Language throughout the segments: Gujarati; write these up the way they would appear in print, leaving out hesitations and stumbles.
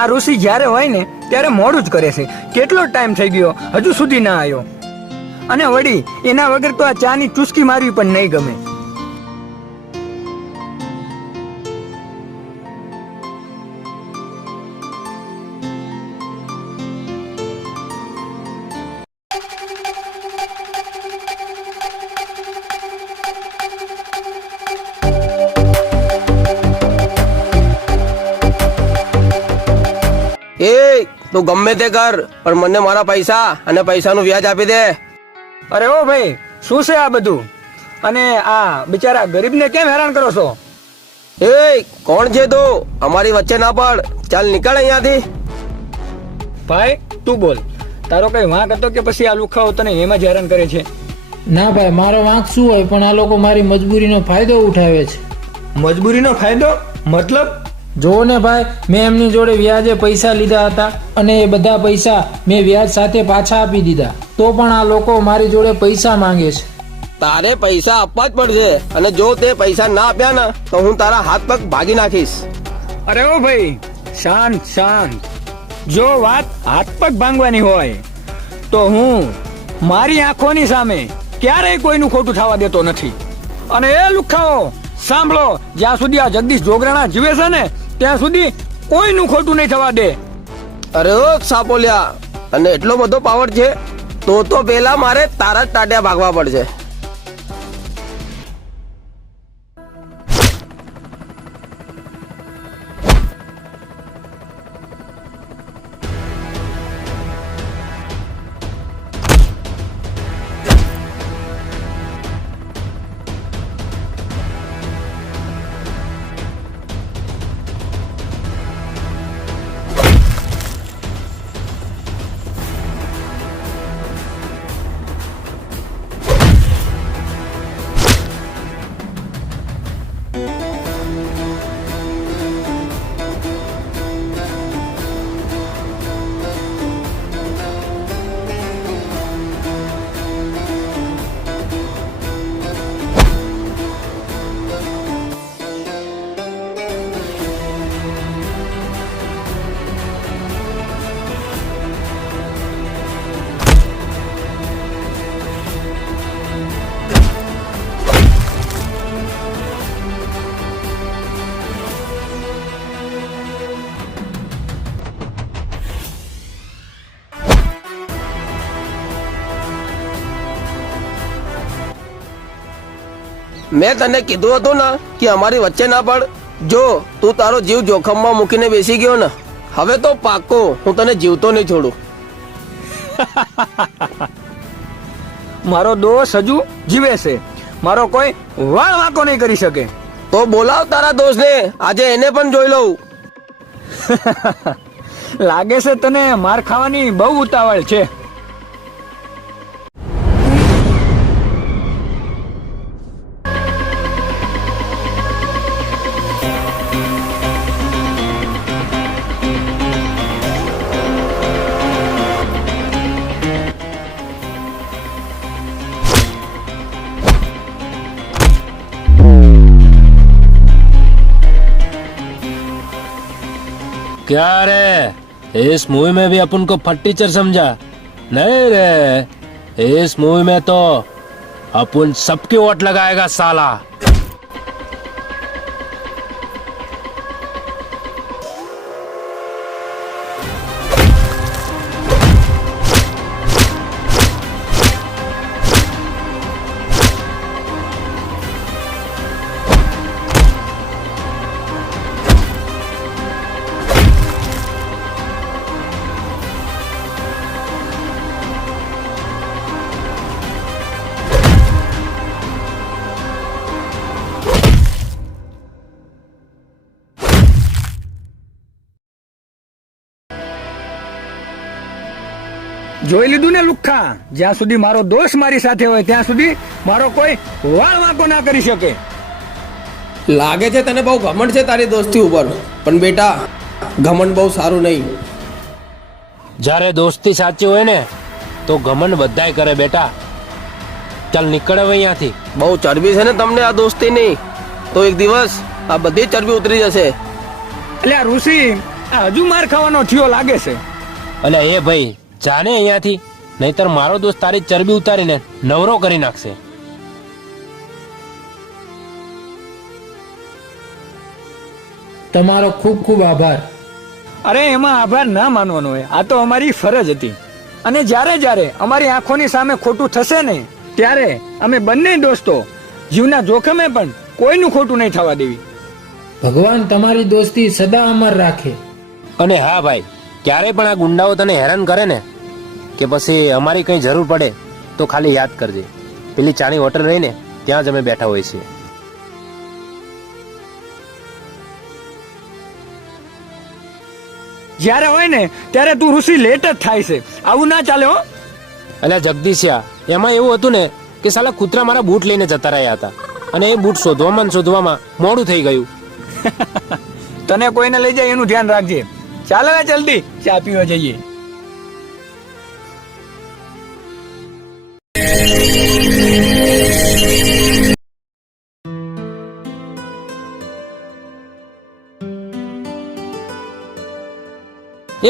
આ ઋષિ જ્યારે હોય ને ત્યારે મોડું જ કરે છે. કેટલો ટાઈમ થઈ ગયો હજુ સુધી ના આવ્યો. અને વળી એના વગર તો આ ચાની ચુસ્કી મારવી પણ નહીં ગમે. એ તું ગમે તે કર પણ મને મારા પૈસા અને પૈસાનું વ્યાજ આપી દે. અરે ઓ ભાઈ, શું છે આ બધું? અને આ બિચારા ગરીબને કેમ હેરાન કરો છો? એ કોણ છે તું? અમારી વચ્ચે ના પડ, ચાલ નીકળ અહીંયાથી. ભાઈ તું બોલ, તારો કઈ વાંક હતો કે પછી આ લુખાઓ તને એમાં જ હેરાન કરે છે? ના ભાઈ, મારો વાંક શું હોય, પણ આ લોકો મારી મજબૂરીનો ફાયદો ઉઠાવે છે. મજબૂરીનો ફાયદો મતલબ? જોવો ને ભાઈ, મેં એમની જોડે વ્યાજે પૈસા લીધા હતા અને એ બધા પૈસા મેં વ્યાજ સાથે પાછા આપી દીધા, તો પણ આ લોકો મારી જોડે પૈસા માંગે છે. તારે પૈસા આપવા જ પડશે, અને જો તે પૈસા ના આપ્યા ને તો હું તારા હાથ પગ ભાગી નાખીશ. અરે ઓ ભાઈ, શાંત શાંત. જો વાત હાથ પગ ભાંગવાની હોય તો હું મારી આંખોની સામે ક્યારેય કોઈનું ખોટું થવા દેતો નથી. અને એ લુખાઓ સાંભળો, જ્યાં સુધી આ જગદીશ જોગરાણા જીવે છે ને ત્યાં સુધી કોઈનું ખોટું નહીં થવા દે. અરે ઓ સાપોલિયા, અને એટલો બધો પાવર છે તો પેલા મારે તારા જ ટાટિયા ભાગવા પડશે. મેં તને કીધું હતું ને કે અમારી વચ્ચે ના પડ. જો તું તારો જીવ જોખમમાં મૂકીને બેસી ગયો ને, હવે તો પાક્કો હું તને જીવતો નહીં છોડું. મારો દોસ્ત હજુ જીવે છે, મારો કોઈ વાળ વાંકો નહીં કરી શકે. તો બોલાવ તારા દોસ્તને, આજે એને પણ જોઈ લઉં. લાગે છે તને માર ખાવાની બહુ ઉતાવળ છે. क्या रे, इस मूवी में भी अपन को फटीचर समझा? नहीं रे, इस मूवी में तो अपन सबके वोट लगाएगा साला. જોઈ લીધું ને લુખ્ખા, જ્યાં સુધી મારો દોસ્ત મારી સાથે હોય ત્યાં સુધી મારો કોઈ વાળ વાંકો ના કરી શકે. લાગે છે તને બહુ ઘમંડ છે તારી દોસ્તી ઉપર, પણ બેટા ઘમંડ બહુ સારું નહીં. જ્યારે દોસ્તી સાચી હોય ને તો ઘમંડ બધાય કરે બેટા. ચાલ નીકળ હવે અહીંયાથી. બહુ ચરબી છે ને તમને આ દોસ્તીની, તો એક દિવસ આ બધી ચરબી ઉતરી જશે. એટલે આ ઋષિ આ હજુ માર ખાવાનો થયો લાગે છે. અલે એ ભાઈ જાને અહીંયાથી, નહીતર મારો દોસ્ત તારી ચરબી ઉતારીને નવરો કરી નાખશે. તમારો ખૂબ ખૂબ આભાર. અરે એમાં આભાર ના માનવાનો હોય, આ તો અમારી ફરજ હતી. અને જ્યારે જ્યારે અમારી આંખોની સામે ખોટું થશે ને ત્યારે અમે બંને દોસ્તો જીવના જોખમે પણ કોઈનું ખોટું નહીં થવા દેવી. ભગવાન તમારી દોસ્તી સદા અમર રાખે. અને હા ભાઈ, ક્યારે પણ આ ગુંડાઓ તને હેરાન કરે ને કે પછી અમારી કઈ જરૂર પડે તો ખાલી યાદ કરજે, પેલી ચાની હોટલ રહીને ત્યાં જ અમે બેઠા હોઈએ છીએ. જ્યારે હોય ને ત્યારે તું ઋષિ લેટ જ થાય છે. આવું ના ચાલે હો. અલ્યા જગદીશિયા, એમાં એવું હતું ને કે સાલા કૂતરા મારા બૂટ લઈને જતા રહ્યા હતા, અને એ બૂટ શોધવામાં ને શોધવામાં મોડું થઈ ગયું. તને કોઈને લઈ જાય એનું ધ્યાન રાખજે. ચાલો હવે જલ્દી ચા પીવા જઈએ.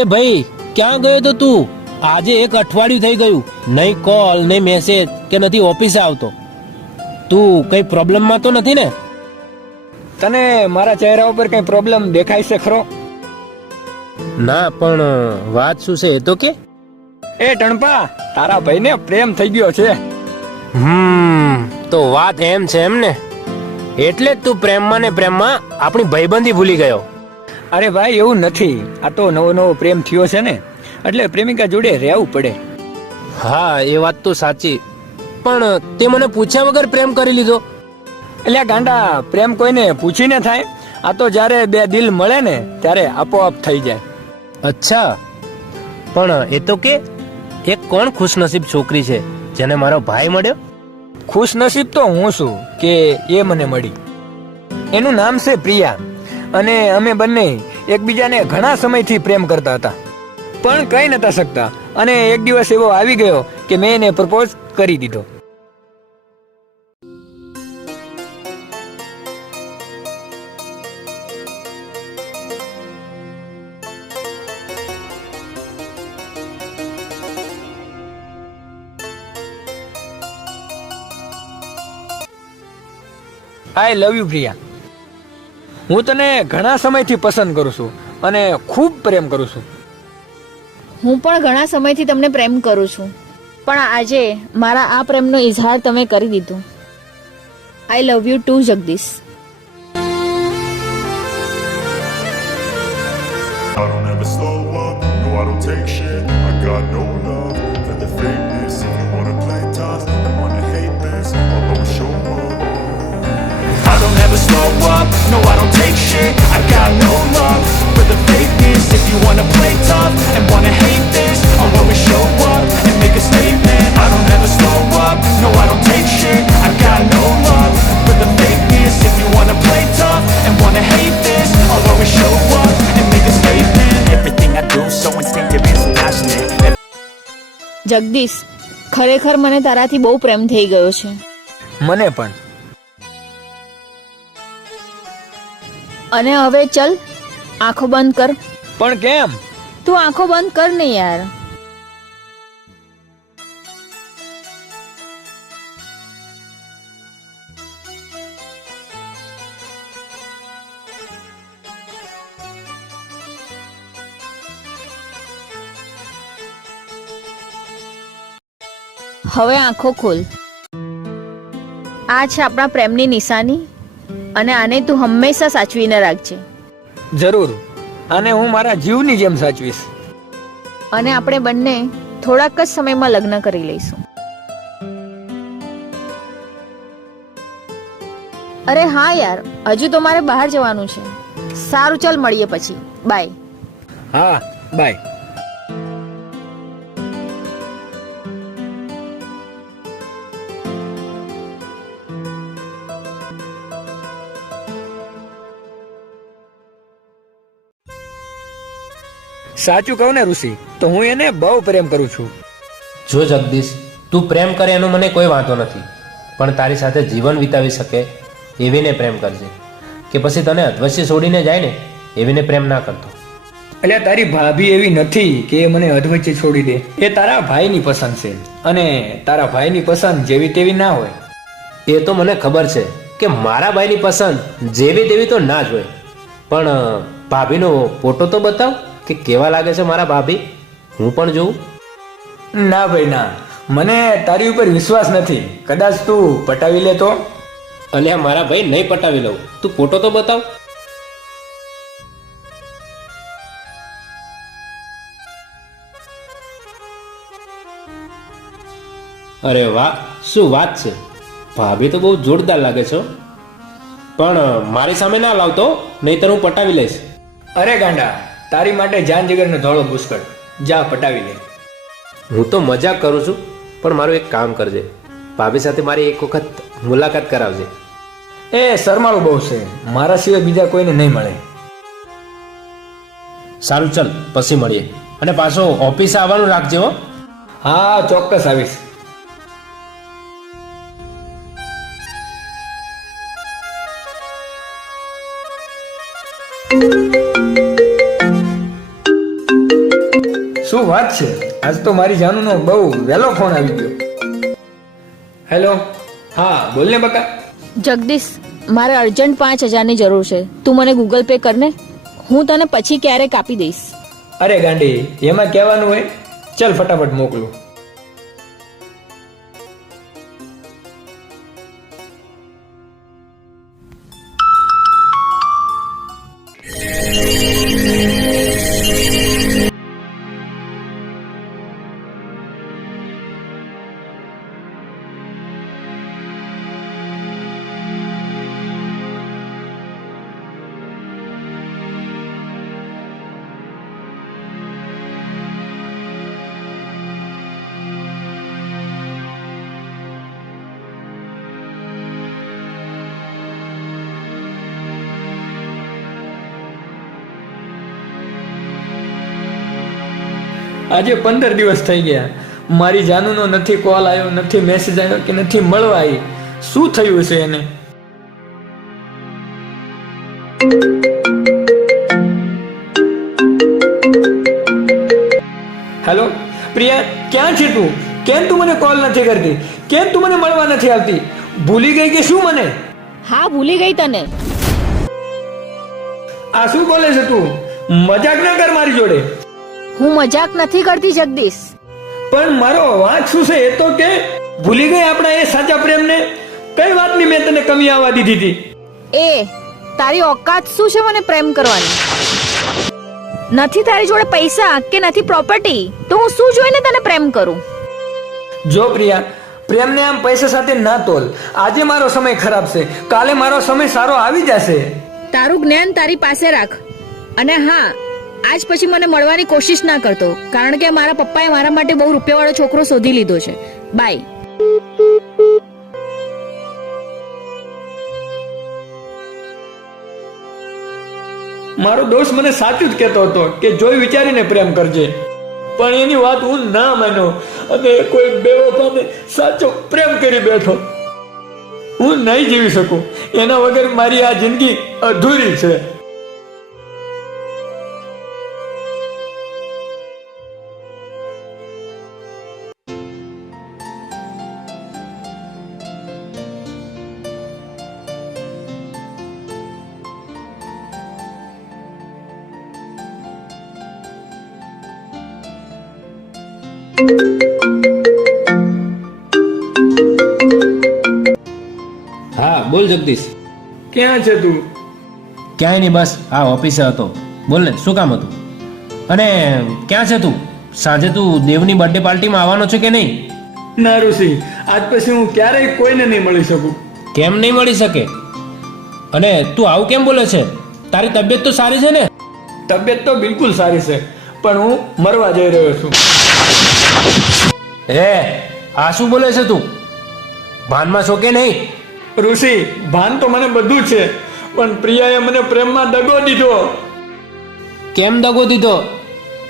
એ ભાઈ ક્યાં ગયો તો તું? આજે એક અઠવાડિયું થઈ ગયું, નહીં કોલ નહીં મેસેજ કે નથી ઓફિસે આવતો. તું કઈ પ્રોબ્લેમમાં તો નથી ને? તને મારા ચહેરા ઉપર કઈ પ્રોબ્લેમ દેખાય છે ખરો? ના, પણ વાત શું છે એ તો કે. એ ટણપા, તારા ભાઈને પ્રેમ થઈ ગયો છે. તો વાત એમ છે એમ ને? એટલે જ તું પ્રેમમાં ને પ્રેમમાં આપણી ભાઈબંધી ભૂલી ગયો. અરે ભાઈ એવું નથી, આ તો નવો નવો પ્રેમ થયો છે ને, એટલે પ્રેમિકા જોડે રહેવું પડે. હા એ વાત તો સાચી, પણ તે મને પૂછ્યા વગર પ્રેમ કરી લીધો. એટલે ગાંડા, પ્રેમ કોઈને પૂછીને થાય? આ તો જ્યારે બે દિલ મળે ને ત્યારે આપોઆપ થઈ જાય. અચ્છા, પણ એ તો કે એક કોણ ખુશનસીબ છોકરી છે જેને મારો ભાઈ મળ્યો? ખુશ નસીબ તો હું છું કે એ મને મળી. એનું નામ છે પ્રિયા, અને અમે બંને એકબીજાને ઘણા સમયથી પ્રેમ કરતા હતા, પણ કઈ નતા શકતા. અને એક દિવસ એવો આવી ગયો કે મેં એને પ્રપોઝ કરી દીધો. I love you Priya. હું તને ઘણા સમયથી પસંદ કરું છું અને ખૂબ પ્રેમ કરું છું. હું પણ ઘણા સમયથી તમને પ્રેમ કરું છું, પણ આજે મારા આ પ્રેમનો ઇઝહાર તમે કરી દીધો. I love you too Jagdish. I don't ever slow up, no I don't take shit. I got no love for the fakeness. If you wanna play tough and wanna hate this, I'll always show up. I don't ever slow up, no I don't take shit. I got no love for the fakeness. If you wanna play tough and wanna hate this, I'll always show up and make a statement. I don't ever slow up, no I don't take shit. I got no love for the fakeness. If you wanna play tough and wanna hate this, I'll always show up and make a statement. Everything I do so instinctive and so passionate. Jagdish, ખરેખર મને તારાથી બહુ પ્રેમ થઈ ગયો છે. મને પણ. અને હવે ચલ, આંખો બંધ કર. પણ કેમ? તું આંખો બંધ કર ને યાર. હવે આંખો ખોલ. આ છે આપણા પ્રેમની નિશાની, અને આને તું હંમેશા સાચવીને રાખજે. જરૂર, અને હું મારા જીવની જેમ સાચવીશ. અને આપણે બંને થોડાક જ સમયમાં લગ્ન કરી લઈશું. અરે હા યાર, હજુ તો મારે બહાર જવાનું છે. સારું, ચાલ મળીએ પછી. બાય. હા, બાય. સાચું કહું ને ઋષિ, તો હું એને બહુ પ્રેમ કરું છું. જો જગદીશ, તું પ્રેમ કરે એનો મને કોઈ વાંધો નથી, પણ તારી સાથે જીવન વિતાવી શકે એવીને પ્રેમ કરજે, કે પછી તને અધવશ્ય છોડીને જાય ને એવીને પ્રેમ ના કરતો. એટલે તારી ભાભી એવી નથી કે એ મને અધવચ્ચે છોડી દે. એ તારા ભાઈની પસંદ છે અને તારા ભાઈની પસંદ જેવી તેવી ના હોય. એ તો મને ખબર છે કે મારા ભાઈની પસંદ જેવી તેવી તો ના જ હોય, પણ ભાભીનો ફોટો તો બતાવ કે કેવા લાગે છે મારા ભાભી, હું પણ જોઉં. ના ભાઈ ના, મને તારી ઉપર વિશ્વાસ નથી. કદાચ તું પટાવી લે તો. અલ્યા મારા ભાઈ નહીં પટાવી લઉં, તું ફોટો તો બતાવ. અરે વાહ, શું વાત છે, ભાભી તો બહુ જોરદાર લાગે છે હો. પણ મારી સામે ના લાવતો, નહીંતર હું પટાવી લઈશ. અરે ગાંડા, તારી માટે જાન જીગરનો ધોળો પુષ્કળ. જા પટાવી લે. હું તો મજાક કરું છું, પણ મારું એક કામ કરજે, ભાભી સાથે મારી એક વખત મુલાકાત કરાવજે. એ શરમાળું બહુ છે, મારા સિવાય બીજા કોઈને નહીં મળે. સારું ચલ, પછી મળીએ. અને પાછો ઓફિસે આવવાનું રાખજે હો. હા ચોક્કસ આવીશ. શું વાત છે, આજ તો મારી જાનુનો બહુ વહેલો ફોન આવી ગયો. હેલો, હા બોલ ને બકા. જગદીશ, મારે અર્જન્ટ 5,000ની જરૂર છે. તું મને ગૂગલ પે કરને, હું તને પછી ક્યારેક આપી દઈશ. અરે ગાંડી, એમાં કહેવાનું હોય, ચલ ફટાફટ મોકલું. આજે 15 દિવસ થઈ ગયા, મારી જાનુનો નથી કોલ આવ્યો, નથી મેસેજ આવ્યો કે નથી મળવા આવી. શું થયું છે એને? હેલો પ્રિયા, ક્યાં છે તું? કેમ તું મને કોલ નથી કરતી? કેમ તું મને મળવા નથી આવતી? ભૂલી ગઈ કે શું મને? હા, ભૂલી ગઈ તને. આ શું બોલે છે તું? મજાક ના કર મારી જોડે. હું મજાક નથી કરતી જગદીશ. પણ મારો વાત શું છે એ તો કે. ભૂલી ગઈ આપણા એ સાચા પ્રેમને? કઈ વાતની મેં તને કમી આવવા દીધી હતી? એ તારી ઓકાત શું છે મને પ્રેમ કરવાની? નથી તારી જોડે પૈસા કે નથી પ્રોપર્ટી, તો હું શું જોઈને તને પ્રેમ કરું? જો પ્રિયા, પ્રેમને આમ પૈસા સાથે ના તોલ. આજે મારો સમય ખરાબ છે, કાલે મારો સમય સારો આવી જશે. તારું જ્ઞાન તારી પાસે રાખ. અને હા, આજ પછી મને મળવાની કોશિશ ના કરતો, કારણ કે મારા પપ્પાએ મારા માટે બહુ રૂપિયાવાળો છોકરો શોધી લીધો છે. બાય. મારો દોસ્ત મને સાચું જ કહેતો હતો કે જોઈ વિચારીને પ્રેમ કરજે, પણ એની વાત હું ના માનો અને કોઈ બેવફાને સાચો પ્રેમ કરી બેઠો. હું નહીં જીવી શકું, એના વગર મારી આ જિંદગી અધૂરી છે. હા બોલ જગદીશ. ક્યાં છે તું? ક્યાંય નહીં, બસ આ ઓફિસે હતો. બોલ ને, શું કામ હતું? અને ક્યાં છે તું? સાંજે તું દેવની બર્થડે પાર્ટીમાં આવવાનો છે કે નહીં? ના ઋષિ, આજ પછી હું ક્યારેય કોઈને નહીં મળી શકું. કેમ નહીં મળી શકે? અને તું આવું કેમ બોલે છે? તારી તબિયત તો સારી છે ને? તબિયત તો બિલકુલ સારી છે, પણ હું મરવા જઈ રહ્યો છું. આ શું બોલે છે તું? ભાનમાં છો કે નહીં? ઋષિ, ભાન તો મને બધું છે, પણ પ્રિયાએ મને પ્રેમમાં દગો દીધો. કેમ દગો દીધો?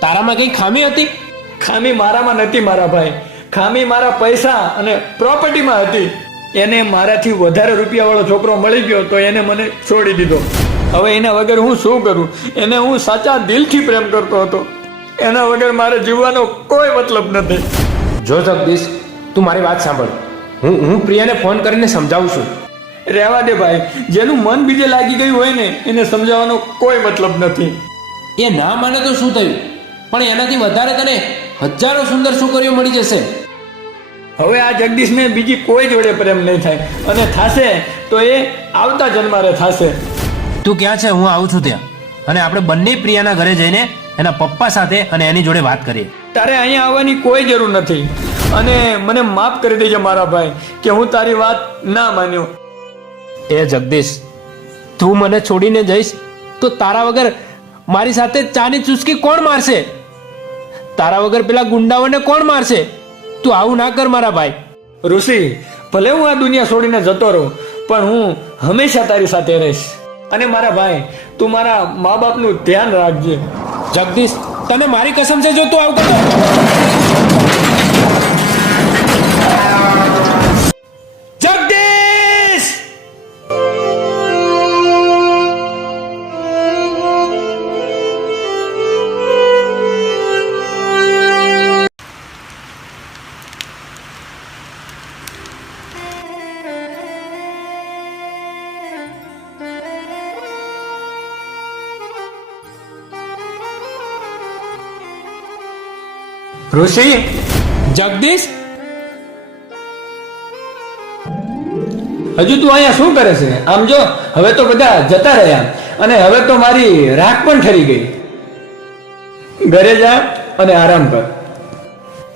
તારામાં કઈ ખામી હતી? ખામી મારામાં નથી મારા ભાઈ, ખામી મારા પૈસા અને પ્રોપર્ટીમાં હતી. એને મારાથી વધારે રૂપિયા વાળો છોકરો મળી ગયો તો એને મને છોડી દીધો. હવે એના વગર હું શું કરું? એને હું સાચા દિલથી પ્રેમ કરતો હતો. એના વગર મારે જીવવાનો કોઈ મતલબ નથી. જો જગદીશ, તું મારી વાત સાંભળ. હું પ્રિયાને ફોન કરીને સમજાવું છું. રહેવા દે ભાઈ, જેનું મન બીજે લાગી ગયું હોય ને એને સમજાવવાનો કોઈ મતલબ નથી. એ ના માને તો શું થયું, પણ એનાથી વધારે તને હજારો સુંદર છોકરીઓ મળી જશે. હવે આ જગદીશને બીજી કોઈ જોડે પ્રેમ નહીં થાય, અને થાશે તો એ આવતા જન્મારે થાશે. તું ક્યાં છે? હું આવું છું ત્યાં, અને આપણે બંને પ્રિયાના ઘરે જઈને એના પપ્પા સાથે અને એની જોડે વાત કરીએ. તારે અહીંયા આવવાની કોઈ જરૂર નથી, અને મને માફ કરી દેજે મારા ભાઈ કે હું તારી વાત ના માન્યો. એ જગદીશ, તું મને છોડીને જઈશ તો તારા વગર મારી સાથે ચાની ચુસ્કી કોણ મારશે? તારા વગર પેલા ગુંડાઓને કોણ મારશે? તું આવું ના કર મારા ભાઈ. ઋષિ, ભલે હું આ દુનિયા છોડીને જતો રહું, પણ હું હંમેશા તારી સાથે રહીશ. અને મારા ભાઈ, તું મારા મા બાપનું ધ્યાન રાખજે. જગદીશ, તને મારી કસમ છે, જો તું આવું કરતો. જગદીશ! ઋષિ, જગદીશ, હજુ તું અહીંયા શું કરે છે? આમ જો, હવે તો બધા જતા રહ્યા, અને હવે તો મારી રાખ પણ ઠરી ગઈ. ઘરે જા અને આરામ કર.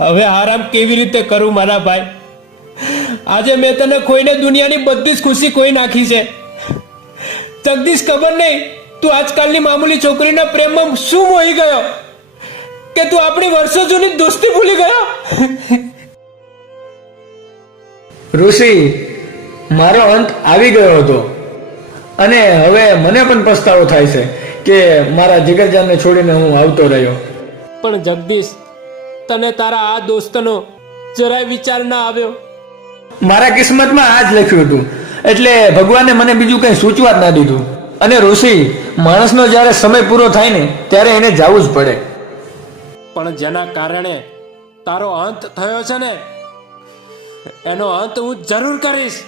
હવે આરામ કેવી રીતે કરું મારા ભાઈ? આજે મેં તને ખોઈને દુનિયાની બધી જ ખુશી ખોઈ નાખી છે. જગદીશ, ખબર નહીં તું આજકાલની મામૂલી છોકરીના પ્રેમમાં શું મોહી ગયો કે તું આપણી વર્ષો જૂની દોસ્તી ભૂલી ગયો. ઋષિ, મારો અંત આવી ગયો હતો, અને હવે મને પણ પસ્તાવો થાય છે કે મારા જીગરજાનને છોડીને હું આવતો રહ્યો. પણ જગદીશ, તને તારા આ દોસ્તનો જરાય વિચાર ના આવ્યો? મારા કિસ્મતમાં આ જ લખ્યું હતું, એટલે ભગવાને મને બીજું કંઈ સૂચવા જ ના દીધું. અને ઋષિ, માણસનો જ્યારે સમય પૂરો થાય ને ત્યારે એને જવું જ પડે. પણ જેના કારણે તારો અંત થયો છે ને, એનો અંત હું જરૂર કરીશ.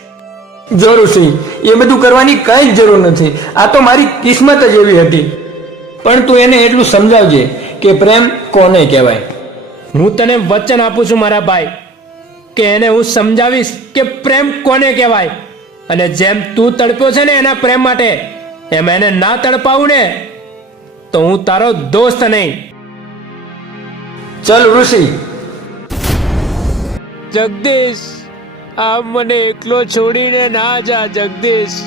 જો ઋષિ, એ બધું કરવાની કઈ જ જરૂર નથી. આ તો મારી કિસ્મત જ એવી હતી. પણ તું એને એટલું સમજાવજે કે પ્રેમ કોને કહેવાય. હું તને વચન આપું છું મારા ભાઈ કે એને હું સમજાવીશ કે પ્રેમ કોને કહેવાય. અને જેમ તું તડપ્યો છે ને એના પ્રેમ માટે, એમ એને ના તડપાવું ને તો હું તારો દોસ્ત નહીં. ચલ ઋષિ. જગદીશ, આ મને એકલો છોડીને ના જા જગદીશ.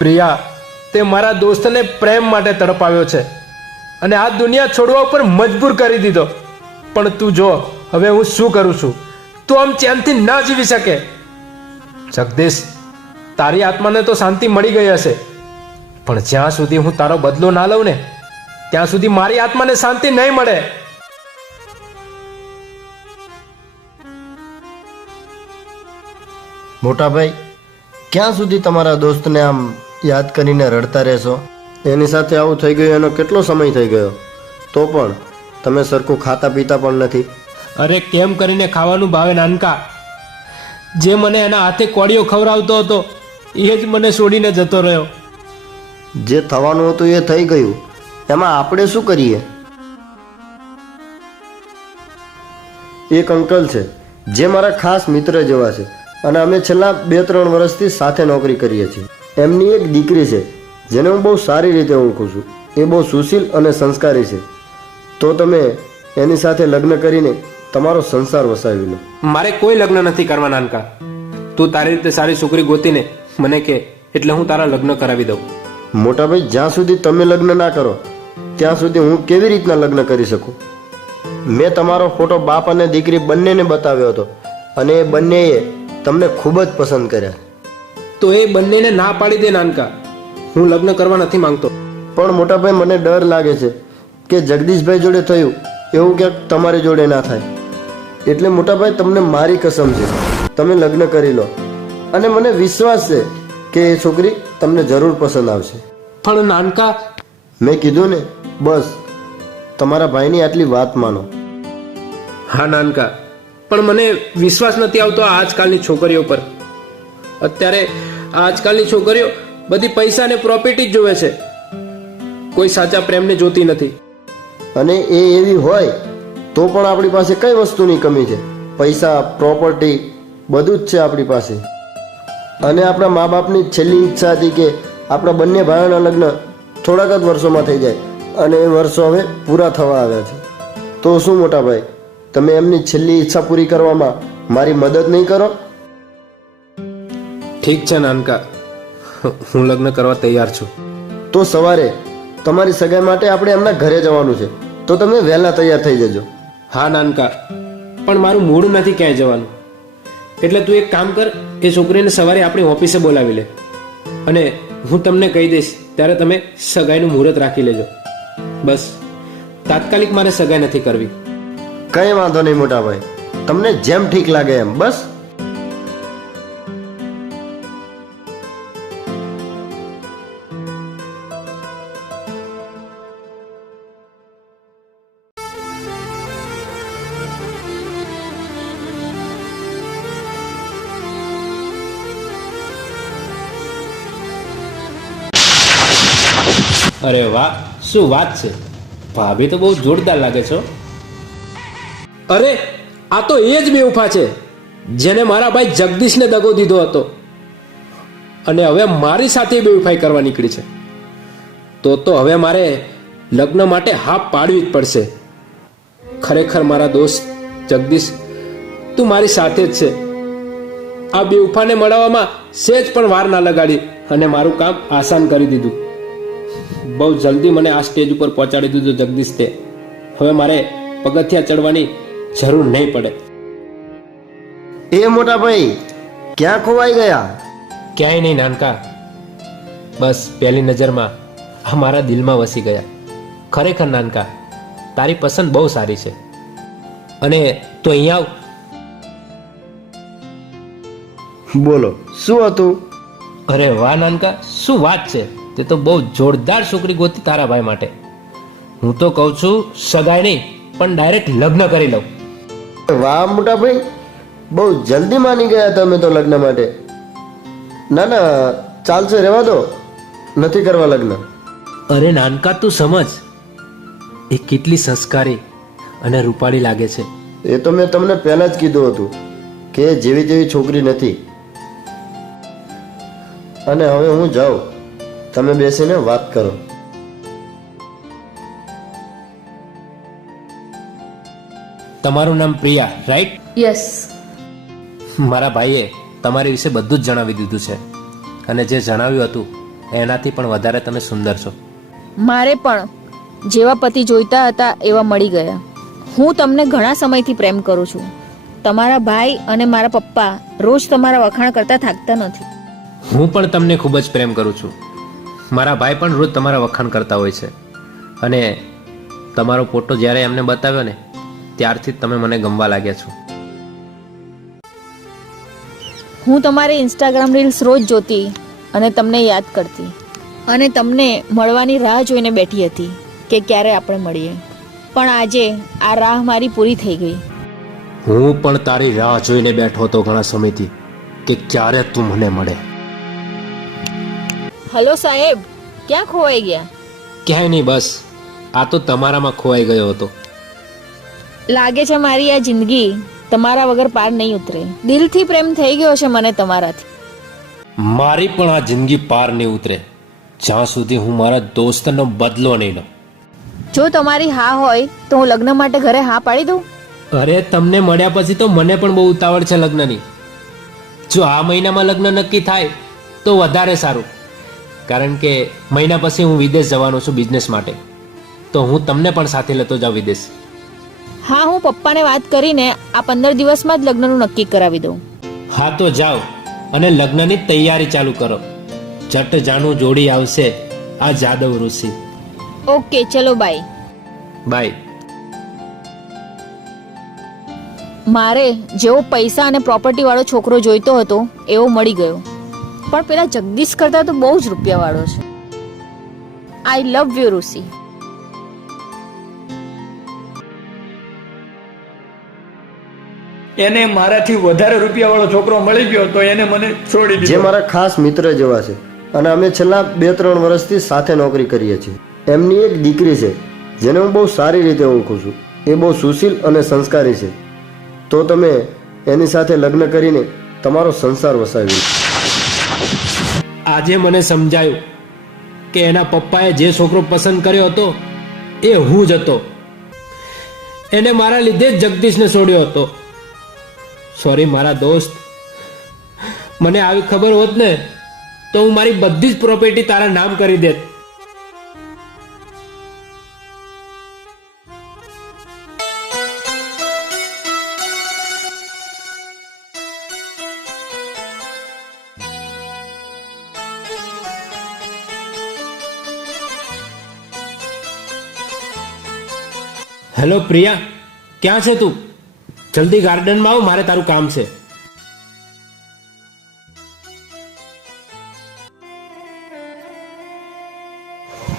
પ્રિયા, તે મારા દોસ્તને પ્રેમ માટે તડપાવ્યો છે અને આ દુનિયા છોડવા ઉપર મજબૂર કરી દીધો. પણ તું જો હવે હું શું કરું છું. તું આમ ચેનથી ના જીવી શકે. જગદીશ, તારી આત્માને તો શાંતિ મળી ગઈ હશે, પણ જ્યાં સુધી હું તારો બદલો ના લઉં ને ત્યાં સુધી મારી આત્માને શાંતિ નહીં મળે. મોટા ભાઈ, ક્યાં સુધી તમારા દોસ્તને આમ યાદ કરીને રડતા રહેશો? એની સાથે આવું થઈ ગયું એનો કેટલો સમય થઈ ગયો, તો પણ તમે સરખું ખાતા પીતા પણ નથી. અરે કેમ કરીને ખાવાનું ભાવે નાનકા? જે મને એના હાથે કોળીઓ ખવડાવતો હતો એ જ મને છોડીને જતો રહ્યો. જે થવાનું હતું એ થઈ ગયું, એમાં આપણે શું કરીએ? એક અંકલ છે, જે મારા ખાસ મિત્ર જેવા છે અને અમે છેલ્લા 2-3 વર્ષથી સાથે નોકરી કરીએ છીએ. એમની એક દીકરી છે જેને હું બહુ સારી રીતે ઓળખું છું. એ બહુ સુશીલ અને સંસ્કારી છે. તો તમે એની સાથે લગ્ન કરીને તમારો સંસાર વસાવી લો. મારે કોઈ લગ્ન નથી કરવા નાનકા. તું તારી રીતે સારી છોકરી ગોતીને મને કે એટલે હું તારા લગ્ન કરાવી દઉં. મોટાભાઈ, જ્યાં સુધી તમે લગ્ન ના કરો ત્યાં સુધી હું કેવી રીતના લગ્ન કરી શકું? મેં તમારો ફોટો બાપ અને દીકરી બંનેને બતાવ્યો હતો અને એ બંનેએ તમને ખૂબ જ પસંદ કર્યા. તો એ બંનેને ના પાડી દે નાનકા. હું લગ્ન કરવા નથી માંગતો. પણ મોટાભાઈ, મને ડર લાગે છે કે જગદીશભાઈ જોડે થયું એવું ક્યાંક તમારી જોડે ના થાય. એટલે મોટાભાઈ, તમને મારી કસમ છે, તમે લગ્ન કરી લો અને મને વિશ્વાસ છે કે એ છોકરી તમને જરૂર પસંદ આવશે. પણ નાનકા, મેં કીધું ને, બસ તમારા ભાઈની આટલી વાત માનો. હા નાનકા, પણ મને વિશ્વાસ નથી આવતો આ આજકાલની છોકરીઓ પર. અત્યારે આજકાલની છોકરીઓ બધી પૈસા અને પ્રોપર્ટી જ જોવે છે, કોઈ સાચા પ્રેમને જોતી નથી. અને એ એવી હોય તો પણ આપણી પાસે કઈ વસ્તુની કમી છે? પૈસા, પ્રોપર્ટી બધું જ છે આપણી પાસે. અને આપણા મા બાપની છેલ્લી ઈચ્છા હતી કે આપણા બંને ભાઈઓના લગ્ન થોડાક જ વર્ષોમાં થઈ જાય અને એ વર્ષો હવે પૂરા થવા આવ્યા છે. તો શું મોટા ભાઈ, તમે એમની છેલ્લી ઈચ્છા પૂરી કરવામાં મારી મદદ નહીં કરો? ઠીક છે નાનકા, હું લગ્ન કરવા તૈયાર છું. તો સવારે તમારી સગાઈ માટે આપણે એમના ઘરે જવાનું છે, તો તમે વહેલા તૈયાર થઈ જજો. હા નાનકા, પણ મારું મૂડ નથી ક્યાંય જવાનું. એટલે તું એક કામ કર, એ છોકરીને સવારે આપણી ઓફિસે બોલાવી લે અને હું તમને કહી દઈશ ત્યારે તમે સગાઈનું મુહૂર્ત રાખી લેજો. બસ, તાત્કાલિક મારે સગાઈ નથી કરવી. કઈ વાંધો નહીં મોટા ભાઈ, તમને જેમ ઠીક લાગે એમ. બસ અરે વાહ, શું વાત છે! ભાભી તો બહુ જોરદાર લાગે છો. અરે આ તો એ જ બેવફા છે જેને મારા ભાઈ જગદીશને દગો દીધો હતો અને હવે મારી સાથે બેવફાઈ કરવા નીકળી છે. તો હવે મારે લગ્ન માટે હા પાડવી જ પડશે. ખરેખર મારા દોસ્ત જગદીશ, તું મારી સાથે જ છે. આ બેવફાને મળવામાં સહેજ પણ વાર ના લગાડી અને મારું કામ આસાન કરી દીધું. બહુ જલ્દી મને આ સ્ટેજ ઉપર પહોંચાડી દીધું જગદીશ તે. હવે મારે પગથિયા ચડવાની જરૂર નહીં પડે. એ મોટા ભાઈ, ક્યાં ખોવાઈ ગયા? ક્યાંય નહીં નાનકા, બસ પહેલી નજરમાં આ મારા દિલમાં વસી ગયા. ખરેખર નાનકા, તારી પસંદ બહુ સારી છે. અને તું અહીંયા આવ. બોલો, શું હતું? અરે વાહ નાનકા, શું વાત છે! તે તો બહુ જોરદાર છોકરી ગોતી તારા ભાઈ માટે. હું તો કહું છું સગાઈ નહીં પણ ડાયરેક્ટ લગ્ન કરી લઉં. વાહ મોટા ભાઈ, બહુ જલ્દી માની ગયા તમે તો લગ્ન માટે. ના ના, ચાલશે, રહેવા દો, નથી કરવા લગ્ન. અરે નાનકા, તું સમજ, એ કેટલી સંસ્કારી અને રૂપાળી લાગે છે. એ તો મેં તમને પહેલા જ કીધું હતું કે જેવી તેવી છોકરી નથી. અને હવે હું જાઉં, તમે બેસીને વાત કરો. તમારું નામ પ્રિયા, રાઈટ? યસ. મારા ભાઈએ તમારી વિશે બધું જ જણાવી દીધું છે અને જે જણાવ્યું હતું એનાથી પણ વધારે તમે સુંદર છો. મારે પણ જેવા પતિ જોઈતા હતા એવા મળી ગયા. હું તમને ઘણા સમયથી પ્રેમ કરું છું. તમારા ભાઈ અને મારા પપ્પા રોજ તમારા વખાણ કરતા થાકતા નથી. હું પણ તમને ખૂબ જ પ્રેમ કરું છું. મારા ભાઈ પણ રોજ તમારા વખાણ કરતા હોય છે અને તમારો ફોટો જ્યારે એમને બતાવ્યો ને ત્યારથી જ તમે મને ગમવા લાગ્યા છો. હું તમારી ઇન્સ્ટાગ્રામ રીલ્સ રોજ જોતી અને તમને યાદ કરતી અને તમને મળવાની રાહ જોઈને બેઠી હતી કે ક્યારે આપણે મળીએ. પણ આજે આ રાહ મારી પૂરી થઈ ગઈ. હું પણ તારી રાહ જોઈને બેઠો હતો ઘણા સમયથી કે ક્યારે તું મને મળે. હલો સાહેબ, ક્યાં ખોવાઈ ગયા? ક્યાંય નહીં, બસ આ તો તમારામાં ખોવાઈ ગયો હતો. લાગે છે મારી આ જિંદગી તમારા વગર પાર નહીં ઉતરે. દિલથી પ્રેમ થઈ ગયો છે મને તમારાથી. મારી પણ આ જિંદગી પાર નહીં ઉતરે જ્યાં સુધી હું મારા દોસ્તનો બદલો નહીં લઉં. જો તમારી હા હોય તો હું લગ્ન માટે ઘરે હા પાડી દઉં. અરે તમને મળ્યા પછી તો મને પણ બહુ ઉતાવળ છે લગ્નની. જો આ મહિનામાં લગ્ન નક્કી થાય તો વધારે સારું, કારણ કે મહિના પછી હું વિદેશ જવાનો છું બિઝનેસ માટે. તો હું તમને પણ સાથે લેતો જાઉં વિદેશ. હા, હું પપ્પાને વાત કરીને આ 15 દિવસમાં જ લગ્નનું નક્કી કરાવી દઉં. હા તો જાઓ અને લગ્નની તૈયારી ચાલુ કરો. જટ જાણું જોડી આવશે આ જાદવ ઋષિ. ઓકે, ચલો બાય. બાય. મારે જેવો પૈસા અને પ્રોપર્ટી વાળો છોકરો જોઈતો હતો એવો મળી ગયો, પણ પેલા જગદીશ કરતા તો બહુ જ રૂપિયા વાળો છે. આઈ લવ યુ ઋષિ. એને મારાથી વધારે રૂપિયા વાળો છોકરો મળી ગયો તો એને મને છોડી જે દીધો. મારા ખાસ મિત્ર જેવા છે અને અમે છેલ્લા 2-3 વર્ષથી સાથે નોકરી કરીએ છીએ. એમની એક દીકરી છે જેને હું બહુ સારી રીતે ઓળખું છું. એ બહુ સુશીલ અને સંસ્કારી છે. તો તમે એની સાથે લગ્ન કરીને તમારો સંસાર વસાવ્યો. આજે મને સમજાયું કે એના પપ્પાએ જે છોકરો પસંદ કર્યો હતો એ હું જ હતો. એને મારા લીધે જ જગદીશને છોડ્યો હતો. સોરી મારા દોસ્ત, મને આવી ખબર હોત ને તો હું મારી બધી જ પ્રોપર્ટી તારા નામ કરી દેત. હેલો પ્રિયા, ક્યાં છે તું? જલ્દી ગાર્ડનમાં આવ, મારે તારું કામ છે.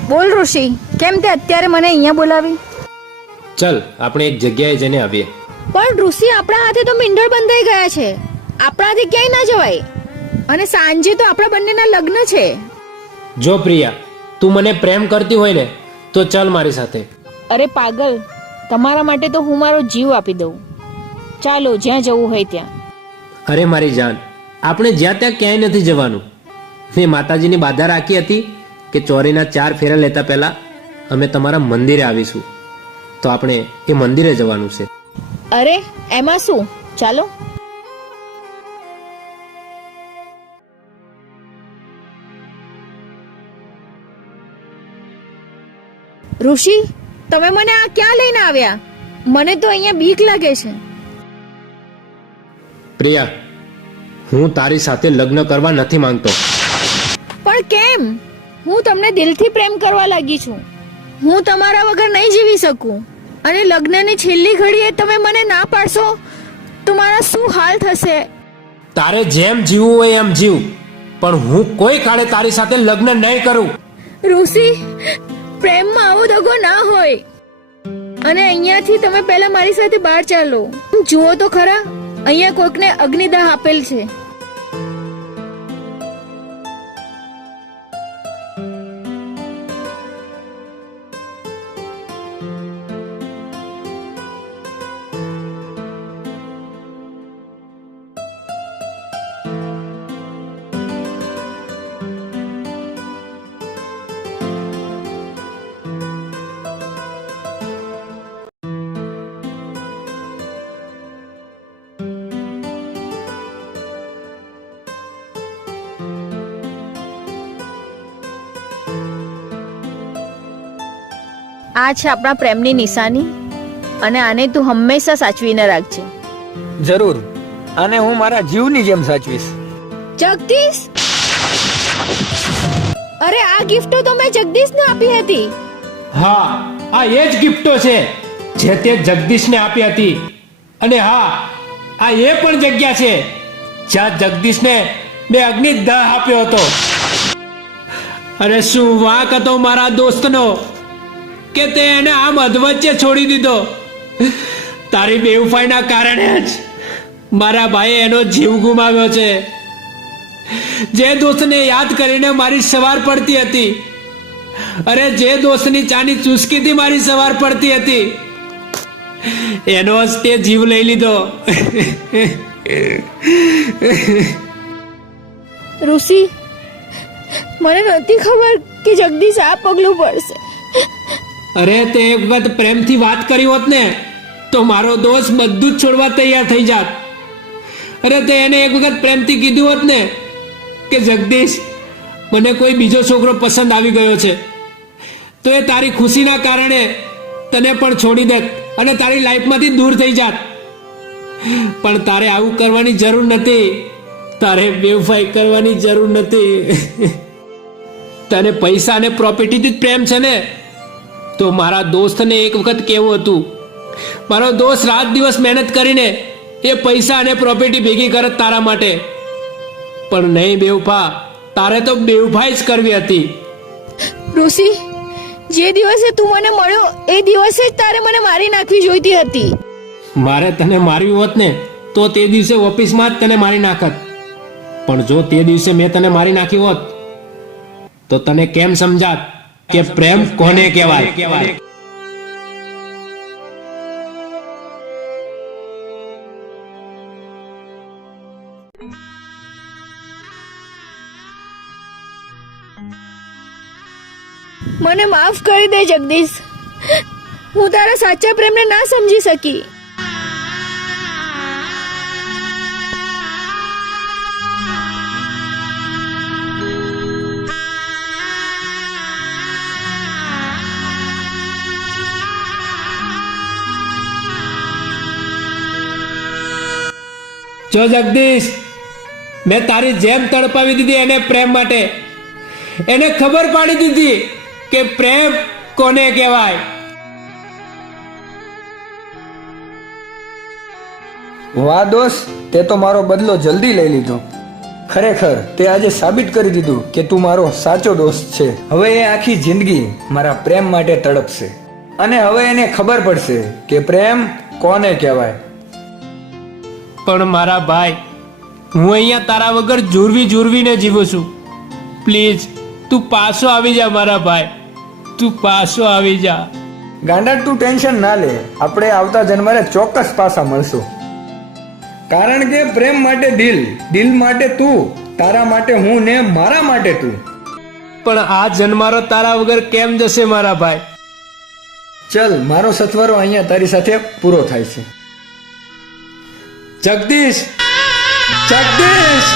બોલ ઋષિ, કેમ તે અત્યારે મને અહીંયા બોલાવી? ચલ આપણે એક જગ્યાએ જઈને આવીએ. પણ ઋષિ, આપણા હાથે તો મીંઢળ બંધાઈ ગયા છે. આપણાથી ક્યાંય ના જવાય, અને સાંજે તો આપણા બંનેના લગ્ન છે. જો પ્રિયા, તું મને પ્રેમ કરતી હોય ને તો ચાલ મારી સાથે. અરે પાગલ, તમારા માટે તો હું મારો જીવ આપી દઉં. ચાલો, જ્યાં જવું હોય ત્યાં. અરે મારી જાન, આપણે જ્યાં ત્યાં ક્યાંય નથી જવાનું. મેં માતાજીની બાધા રાખી હતી કે ચોરીના 4 ફેરા લેતા પહેલા અમે તમારા મંદિરે આવીશું. તો આપણે એ મંદિરે જવાનું છે. અરે એમાં શું, ચાલો. ઋષિ, તમે મને આ ક્યાં લઈને આવ્યા? મને તો અહીંયા બીક લાગે છે. પ્રિયા, હું તારી સાથે લગ્ન કરવા નથી માંગતો. પણ કેમ? હું તમને દિલથી પ્રેમ કરવા લાગી છું. હું તમારા વગર નહીં જીવી શકું, અને લગ્નની છેલ્લી ઘડીએ તમે મને ના પાડશો તો મારા શું હાલ થશે? તારે જેમ જીવવું હોય એમ જીવ, પણ હું કોઈ કાળે તારી સાથે લગ્ન નહીં કરું. ઋષિ, પ્રેમમાં આવો દગો ના હોય. અને અહીંયાથી તમે પહેલા મારી સાથે બહાર ચાલો. જુઓ તો ખરા, અહીંયા કોઈકને અગ્નિદાહ આપેલ છે. આ છે આપણા પ્રેમની નિશાની, અને આને તું હંમેશા સાચવીને રાખજે. જરૂર, અને હું મારા જીવની જેમ સાચવીશ. જગદીશ! અરે આ ગિફ્ટો તો મેં જગદીશને આપી હતી. હા, આ એ જ ગિફ્ટો છે જે તે જગદીશને આપી હતી. અને હા, આ એ પણ જગ્યા છે જ્યાં જગદીશને મેં અગ્નિદાહ આપ્યો હતો. અરે શું વાંક હતો મારા દોસ્તનો કે તે એને આમ અધવચ્ચે છોડી દીધો. તારી બેવફાઈના કારણે જ મારા ભાઈએ એનો જીવ ગુમાવ્યો છે. જે દોસ્તને યાદ કરીને મારી સવાર પડતી હતી, અરે જે દોસ્તની ચાની ચુસ્કીથી મારી સવાર પડતી હતી, એનો જ તે જીવ લઈ લીધો. ઋષિ, મને નથી ખબર કે જગદીશ આ પગલું ભરશે. અરે તે એક વખત પ્રેમથી વાત કરી હોત ને તો મારો દોસ્ત બધું જ છોડવા તૈયાર થઈ જાત. અરે તે એને એક વખત પ્રેમથી કીધું હોત ને કે જગદીશ, મને કોઈ બીજો છોકરો પસંદ આવી ગયો છે, તો એ તારી ખુશીના કારણે તને પણ છોડી દેત અને તારી લાઈફમાંથી દૂર થઈ જાત. પણ તારે આવું કરવાની જરૂર નથી. તારે બેવફાઈ કરવાની જરૂર નથી. તને પૈસા અને પ્રોપર્ટીથી જ પ્રેમ છે ને, તો મારા દોસ્તને એક વખત કેવું હતું, મારો દોસ્ત રાત દિવસ મહેનત કરીને એ પૈસા અને પ્રોપર્ટી ભેગી કરત તારા માટે. પણ નહીં બેવફા, તારે તો બેવફાઈ જ કરવી હતી. ઋષિ, જે દિવસે તું મને મળ્યો એ દિવસે જ તારે મને મારી નાખવી જોઈતી હતી. મારે તને મારવી હોત ને તો તે દિવસે ઓફિસમાં જ તને મારી નાખત. પણ જો તે દિવસે મેં તને મારી નાખી હોત તો તને કેમ સમજાત કે પ્રેમ કોને કહેવાય. મને માફ કરી દે જગદીશ, હું તારા સાચા પ્રેમને ના સમજી શકી. જો જગદીશ, મેં તારી જેમ તડપાવી દીધી એને પ્રેમ માટે. એને ખબર પાડી દીધી કે પ્રેમ કોને કહેવાય. વાહ દોસ્ત, તે તો મારો બદલો જલ્દી લઈ લીધો. ખરેખર તે આજે સાબિત કરી દીધું કે તું મારો સાચો દોસ્ત છે. હવે એ આખી જિંદગી મારા પ્રેમ માટે તડપશે અને હવે એને ખબર પડશે કે પ્રેમ કોને કહેવાય. પણ મારા ભાઈ, હું અહીંયા તારા વગર જુરવીને જીવું છું. પ્લીઝ તું પાછો આવી જા મારા ભાઈ, તું પાછો આવી જા. ગાંડા, તું ટેન્શન ના લે, આપણે આવતા જન્મરે ચોક્કસ પાછા મળશું. કારણ કે પ્રેમ માટે દિલ, દિલ માટે તું, તારા માટે હું ને મારા માટે તું. પણ આ જન્મારો તારા વગર કેમ જશે મારા ભાઈ. ચલ, મારો સથવારો અહીંયા તારી સાથે પૂરો થાય છે. જગદીશ, જગદીશ.